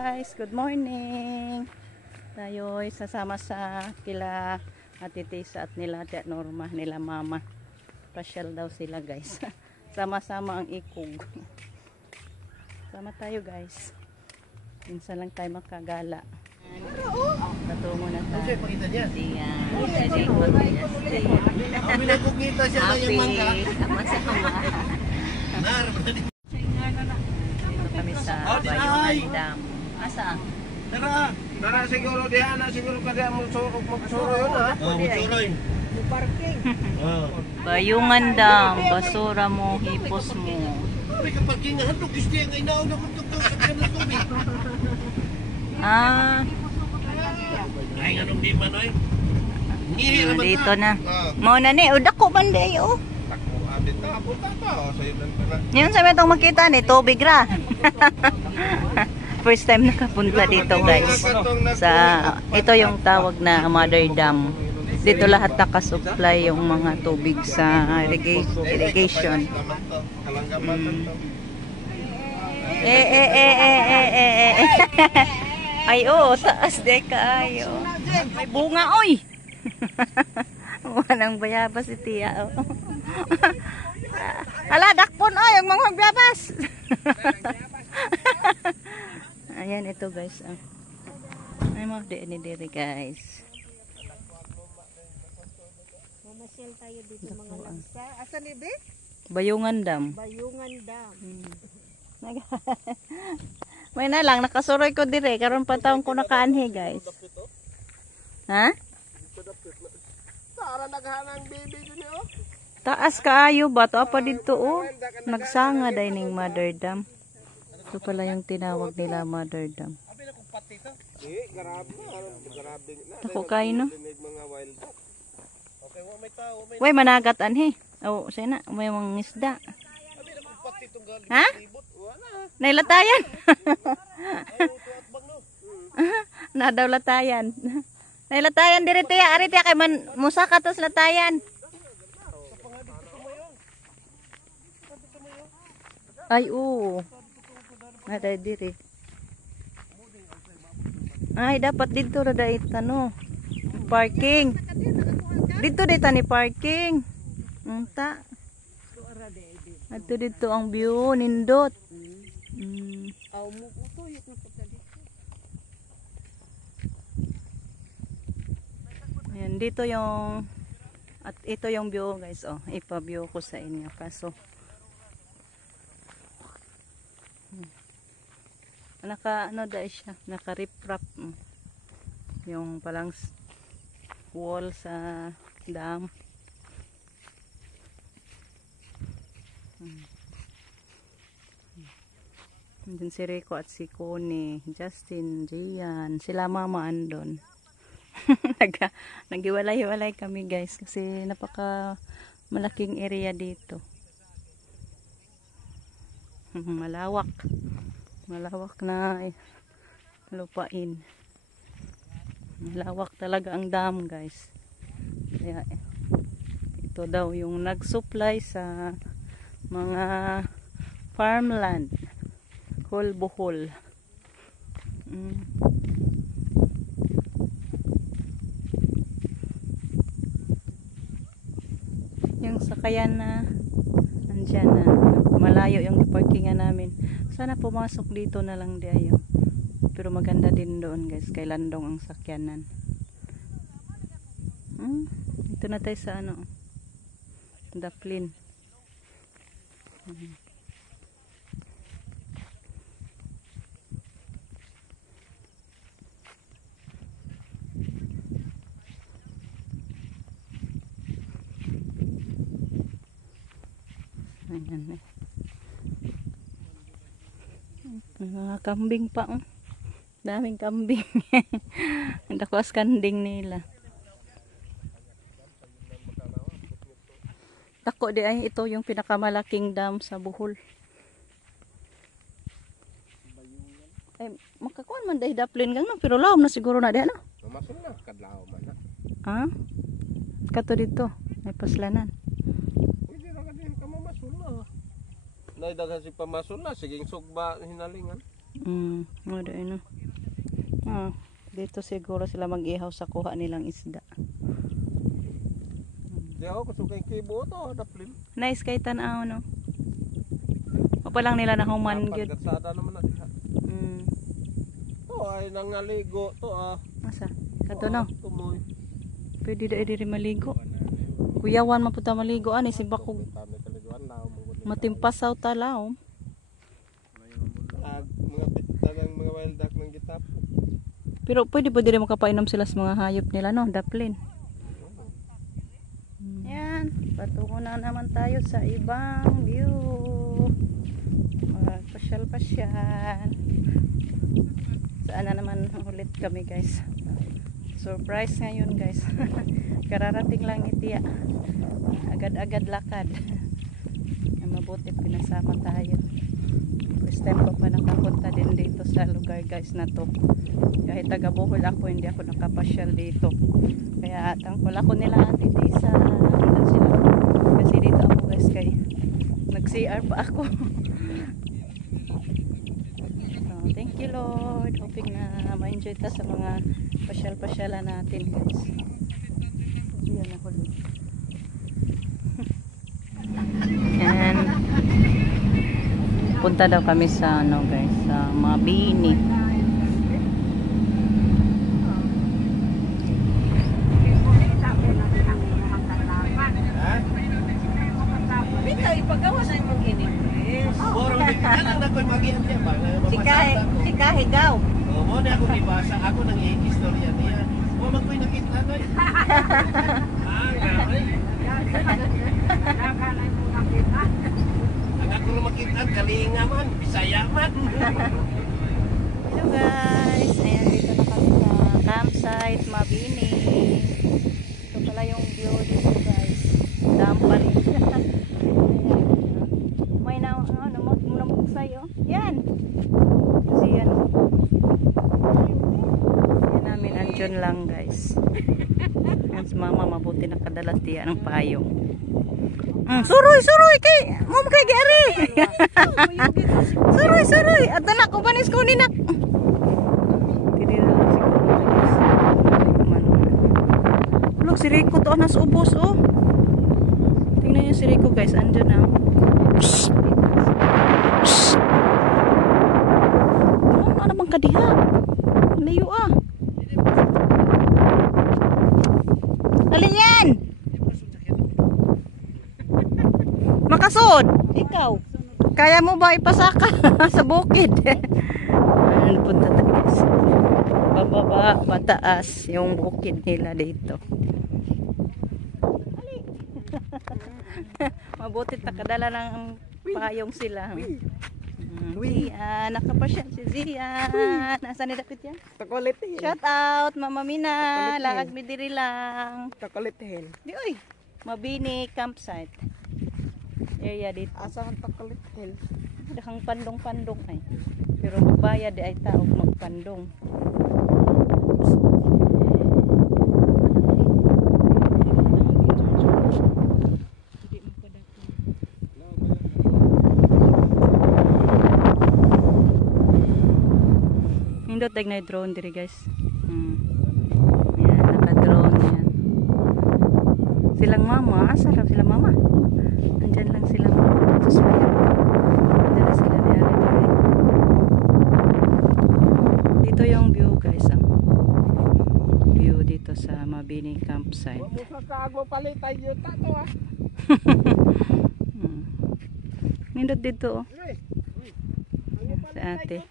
guys, good morning. Tayo ay sasama sa kila Ate Tisa at nila Ate Norma, nila Mama. Pasyal daw sila guys. Sama-sama ang ikog. Sama tayo guys. Minsan lang tayo makagala. Patungo na tayo. Kami sa Bayungan Dam. Asa? Tara siguro diyan na siguro kasi magsuro yun ha. Magsuro yun. Parking. Bayungan Dam, basura mo, hipos mo. May kaparking na handog gusto yung inaw na kung sa kanang tubig. Ay anong di man oy. Dito na. Mao na ni, udako man day oh. Tako abit ta punta pa sayo lang pala. Ngayon sa metong makita ni tubig ra. First time nakapunta dito guys. Sa ito yung tawag na Mother Dam. Dito lahat nakasupply yung mga tubig sa irrigation. Ay oh, taas de kaayo. May bunga oy. Walang bayabas si Tia. Oh. Ala dakpon oy, yung mga bayabas. Ayan ito guys. Ay mo de ni diri guys. Mamasyal tayo dito mga langsa. Asa ni Be? Bayungan Dam. Bayungan Dam. May na lang nakasuroy ko dire karon pa taon ko nakaanhi guys. Ha? Tara naghanang baby dun oh. Taas kaayo ba to apa dito oh. Nagsanga dai ning Mother Dam. Ito pala yung tinawag nila Mother Dam. Grabe na. Ako kayo no? Mga wild duck. Okay, wa may tao, may Way managat anhi. Oh, sana may mga isda. Ha? Nailatayan. Nadaw latayan. Nailatayan diri tiya, ari tiya kay man musaka tos latayan. Ay oo. Ada diri. Ay dapat dito ra dai tano. Parking. Dito dito ni parking. Unta. Ato dito ang view nindot. Aw mo ko yuk na pagka dito. Ayan, dito yung at ito yung view guys oh, ipa-view ko sa inyo kaso naka ano dahil siya, naka rip-rap yung palang wall sa dam. Andun si Rico at si Connie, Justin, Gian, sila mama andon. Nagiwalay-walay kami guys kasi napaka malaking area dito. Malawak na lupain. Malawak talaga ang dam guys. Kaya ito daw yung nag-supply sa mga farmland. Bohol. Yung sakayan na andyan na malayo yung parkingan namin. Sana pumasok dito na lang diayo. Pero maganda din doon guys, kay landong ang sakyanan. Ito na tayo sa ano, Daplin. Ayan eh. Mga kambing pa oh. Daming kambing. Ang dakwas kanding nila. Dako di ay ito yung pinakamalaking dam sa Bohol. Ay makakuan man dai Daplin gang no, pero lawom na siguro na di ano. Mamasol na kadlaw man na. Ha? Kato dito, may paslanan. Pwede ra ka din ka mamasol na. Nay daghan si pamasol na siging sugba hinalingan. Wala ano. Dito siguro sila mag-ihaw sa kuha nilang isda. Di ako kusukay kibo to, daplin. Nice kay tanaw no. O pa lang nila na human gyud. Pagkatsada naman na diha. To ay nangaligo to Asa? Kato no. Tumoy. Pwede diri maligo. Kuyawan mapunta maligo ani si bakog. Matimpasaw talaw. Mga bitagang mga wild duck ng gitapo. Pero pwede ba diri makapainom sila sa mga hayop nila no, daplin. Yan, patungo na naman tayo sa ibang view. Pasyal-pasyal. Saan na naman ulit kami guys. Surprise ngayon guys. Kararating lang ni Tia. Agad-agad lakad. Mabuti pinasama tayo. First time ko pa nakapunta din dito sa lugar guys na to. Kahit taga Bohol ako, hindi ako nakapasyal dito. Kaya tangkol ako nila Ate Tisa. Sila. Kasi dito ako guys kay nag-CR pa ako. So, thank you Lord. Hoping na ma-enjoy ta sa mga pasyal-pasyalan natin guys. Yan ako din. Yan. Punta daw kami sa ano guys, sa Mabini. Bitaw ipagawa sa imong in-English. Puro bitagan na ko'y magihan niya ba? Si Kahigaw. Mo na ako ibasa, ako nang i-istorya niya. Mo man ko'y nakita na. Ako na makita, Kalinga man, Bisaya man. Hello guys, ayan dito na kami sa campsite Mabini. Ito pala yung view dito guys. Dampan. May namuksay oh. Yan. Kasi yan. Yan namin andyan lang guys. Yan si mama mabuti nakadalas diya ng payong. Suroy kay mom kay gari. Suroy. Ato na ko banis ko ni nak. Tinira lang siguro. Look si Rico to nas ubos oh. Tingnan niyo si Rico guys, andyan na. Ano bang kadiha? Layo ah. Alin yan? Makasod. Ikaw. Kaya mo ba ipasaka sa bukid? Ano punta tayo guys? Bababa, pataas yung bukid nila dito. Mabuti takadala ng payong sila. Zian, nakapasyal si Zian. Nasaan nila yan? Takulit. Shout out, Mama Mina. Lagag mi diri lang. Takulit hell. Di oy. Mabini campsite. Area dito. Asa ang takulit hell? Dakang pandong-pandong ay. Pero magbayad di ay tao magpandong. Nindot tag na drone diri guys. Yan, naka-drone yan. Silang mama, asa lang sila mama? Andyan lang sila mama. Susaya. Andyan na sila ni Ari. Dito yung view guys. View dito sa Mabini campsite. Mo sa kago palitay yun tato Nindot dito oh. Sa ate.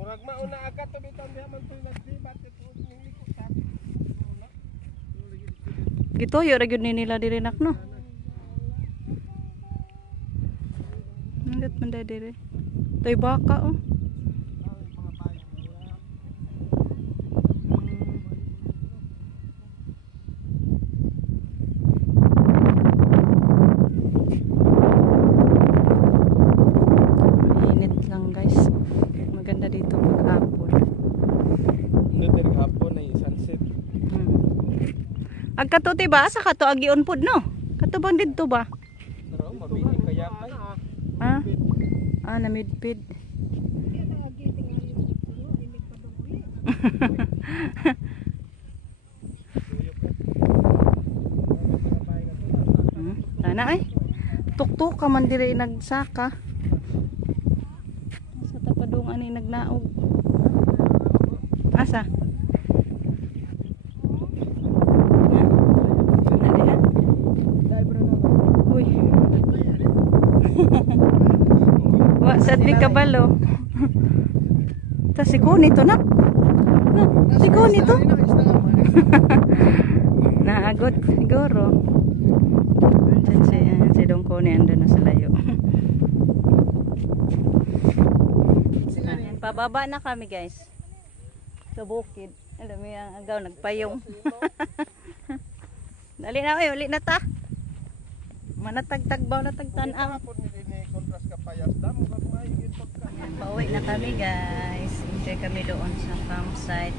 Orag mauna agad to bitan diha man tuy nagdibat ito ning liko ta. Gitoyo ra gyud ni nila diri nak no. Nindot man da diri. Toy baka oh. Init lang guys. Maganda dito maghapon. Nito hapon ay sunset. Ag kato ti ba sa kato agion pud no? Kato bang didto ba? Ah, na midpid. Tana ay. Tuktok ka man diri nagsaka. Sa tapadong ani nagnaog. Asa? Uy. Wa sad mi kabalo. Ta siguro nito na. Siguro nito. Naagot siguro. Andyan si Dongkone andun na sa layo. Pababa na kami guys. Sa bukid. Alam mo yung agaw nagpayong. Dali na kayo, ulit na ta. Manatagtagbaw na tagtanaw. Pauwi na kami guys. Enjoy kami doon sa campsite.